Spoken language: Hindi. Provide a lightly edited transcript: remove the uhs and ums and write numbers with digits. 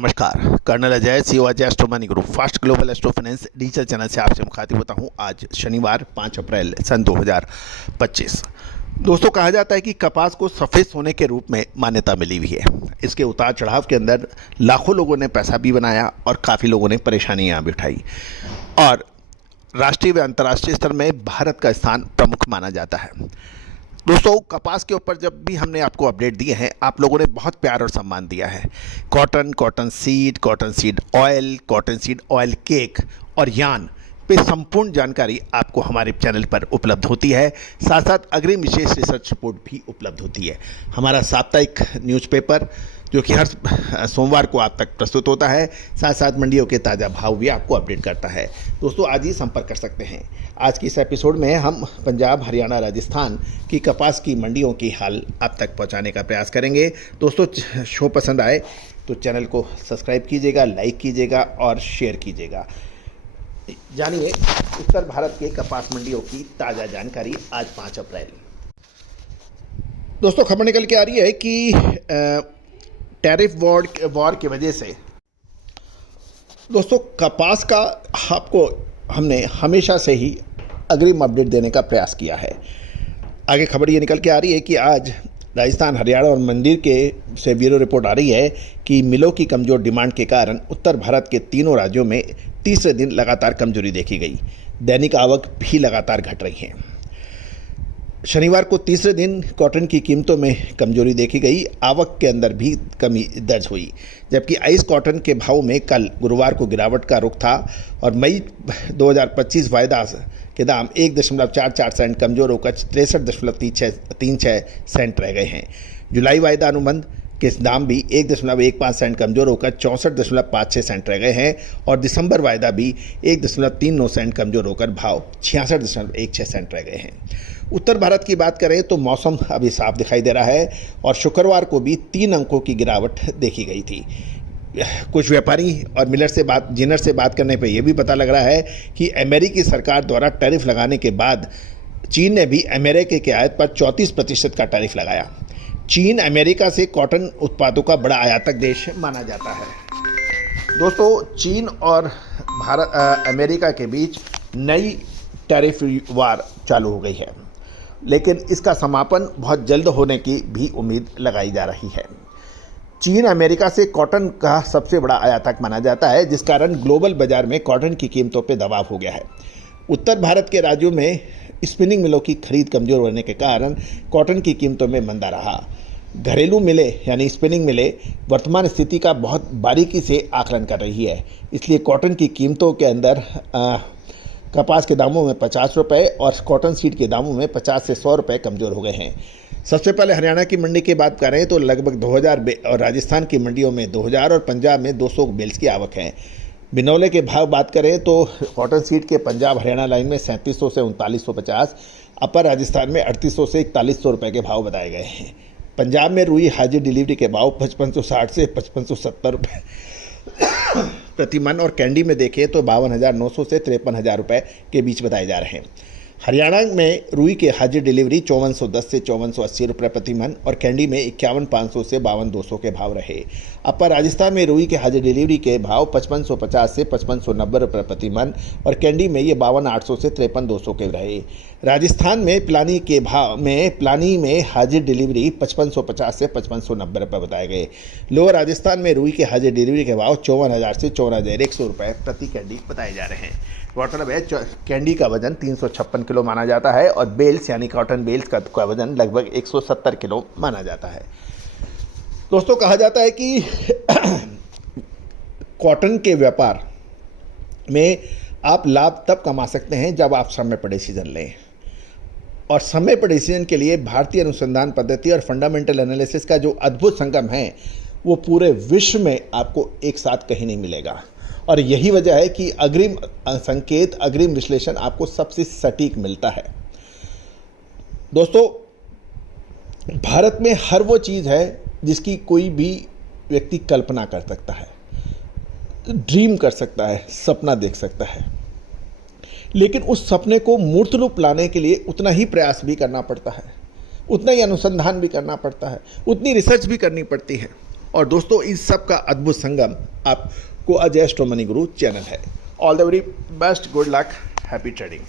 नमस्कार, colonel Ajay CO Ajay astro money group fast global astro finance digital channel से आपसे मुखातिब होता हूं। आज शनिवार 5 अप्रैल सन 2025। दोस्तों, कहा जाता है कि कपास को सफ़ेद सोने के रूप में मान्यता मिली हुई है। इसके उतार चढ़ाव के अंदर लाखों लोगों ने पैसा भी बनाया और काफ़ी लोगों ने परेशानियां भी उठाई और राष्ट्रीय व अंतर्राष्ट्रीय स्तर में भारत का स्थान प्रमुख माना जाता है। दोस्तों, कपास के ऊपर जब भी हमने आपको अपडेट दिए हैं, आप लोगों ने बहुत प्यार और सम्मान दिया है। Cotton seed oil, cotton seed oil cake और यान पे संपूर्ण जानकारी आपको हमारे चैनल पर उपलब्ध होती है। साथ साथ अग्रिम विशेष रिसर्च रिपोर्ट भी उपलब्ध होती है। हमारा साप्ताहिक न्यूज़पेपर जो कि हर सोमवार को आप तक प्रस्तुत होता है, साथ साथ मंडियों के ताज़ा भाव भी आपको अपडेट करता है। दोस्तों, आज ही संपर्क कर सकते हैं। आज की इस एपिसोड में हम पंजाब, हरियाणा, राजस्थान की कपास की मंडियों की हाल आप तक पहुंचाने का प्रयास करेंगे। दोस्तों, शो पसंद आए तो चैनल को सब्सक्राइब कीजिएगा, लाइक कीजिएगा और शेयर कीजिएगा। जानिए उत्तर भारत के कपास मंडियों की ताज़ा जानकारी आज 5 अप्रैल। दोस्तों, खबर निकल के आ रही है कि टैरिफ वॉर की वजह से दोस्तों कपास का आपको हमने हमेशा से ही अग्रिम अपडेट देने का प्रयास किया है। आगे खबर ये निकल के आ रही है कि आज राजस्थान, हरियाणा और मंडी के से ब्यूरो रिपोर्ट आ रही है कि मिलों की कमज़ोर डिमांड के कारण उत्तर भारत के तीनों राज्यों में तीसरे दिन लगातार कमजोरी देखी गई। दैनिक आवक भी लगातार घट रही है। शनिवार को तीसरे दिन कॉटन की कीमतों में कमजोरी देखी गई। आवक के अंदर भी कमी दर्ज हुई, जबकि आइस कॉटन के भाव में कल गुरुवार को गिरावट का रुख था और मई 2025 वायदा के दाम 1.44 सेंट कमजोर होकर 63.36 सेंट रह गए हैं। जुलाई वायदा अनुबंध के दाम भी 1.15 सेंट कमजोर होकर 64.56 सेंट रह गए हैं और दिसंबर वायदा भी 1.39 सेंट कमजोर होकर भाव 66.16 सेंट रह गए हैं। उत्तर भारत की बात करें तो मौसम अभी साफ दिखाई दे रहा है और शुक्रवार को भी 3 अंकों की गिरावट देखी गई थी। कुछ व्यापारी और जिनर से बात करने पे ये भी पता लग रहा है कि अमेरिकी सरकार द्वारा टैरिफ लगाने के बाद चीन ने भी अमेरिका के आयात पर 34% का टैरिफ लगाया। चीन अमेरिका से कॉटन उत्पादों का बड़ा आयातक देश माना जाता है। दोस्तों, चीन और अमेरिका के बीच नई टैरिफ वार चालू हो गई है, लेकिन इसका समापन बहुत जल्द होने की भी उम्मीद लगाई जा रही है। चीन अमेरिका से कॉटन का सबसे बड़ा आयातक माना जाता है, जिस कारण ग्लोबल बाजार में कॉटन की कीमतों पर दबाव हो गया है। उत्तर भारत के राज्यों में स्पिनिंग मिलों की खरीद कमजोर होने के कारण कॉटन की कीमतों में मंदा रहा। घरेलू मिलें यानी स्पिनिंग मिलें वर्तमान स्थिति का बहुत बारीकी से आकलन कर रही है। इसलिए कॉटन की कीमतों के अंदर कपास के दामों में 50 रुपये और कॉटन सीड के दामों में 50 से 100 रुपये कमज़ोर हो गए हैं। सबसे पहले हरियाणा की मंडी की बात करें तो लगभग 2000 और राजस्थान की मंडियों में 2000 और पंजाब में 200 बेल्स की आवक है। बिनौले के भाव बात करें तो कॉटन सीड के पंजाब हरियाणा लाइन में 3700 से 3950, अपर राजस्थान में 3800 से 4100 रुपये के भाव बताए गए हैं। पंजाब में रुई हाजिर डिलीवरी के भाव 5560 से 5570 रुपये प्रति मन और कैंडी में देखें तो 52,900 से 53,000 रुपये के बीच बताए जा रहे हैं। हरियाणा में रुई के हाजिर डिलीवरी 5410 से 5480 रुपये प्रति मन और कैंडी में 51,500 से 52,200 के भाव रहे। अपर राजस्थान में रुई के हाजिर डिलीवरी के भाव 5550 से 5590 रुपये प्रति मन और कैंडी में ये 52,800 से 53,200 के रहे। राजस्थान में प्लानी में हाजिर डिलीवरी 5550 से 5590 रुपये बताए गए। लोअर राजस्थान में रुई के हाजिर डिलीवरी के भाव 54,000 से 54,100 रुपये प्रति कैंडी बताए जा रहे हैं। मतलब है कैंडी का वजन 356 किलो माना जाता है और बेल्स यानी कॉटन बेल्स का वजन लगभग 170 किलो माना जाता है। दोस्तों, कहा जाता है कि कॉटन के व्यापार में आप लाभ तब कमा सकते हैं जब आप समय पर डिसीजन लें, और समय पर डिसीजन के लिए भारतीय अनुसंधान पद्धति और फंडामेंटल एनालिसिस का जो अद्भुत संगम है वो पूरे विश्व में आपको एक साथ कहीं नहीं मिलेगा। और यही वजह है कि अग्रिम संकेत, अग्रिम विश्लेषण आपको सबसे सटीक मिलता है। दोस्तों, भारत में हर वो चीज़ है जिसकी कोई भी व्यक्ति कल्पना कर सकता है, ड्रीम कर सकता है, सपना देख सकता है, लेकिन उस सपने को मूर्त रूप लाने के लिए उतना ही प्रयास भी करना पड़ता है, उतना ही अनुसंधान भी करना पड़ता है, उतनी रिसर्च भी करनी पड़ती है। और दोस्तों इस सब का अद्भुत संगम आपको अजय एस्ट्रो मनी गुरु चैनल है। All the very best, good luck, happy trading.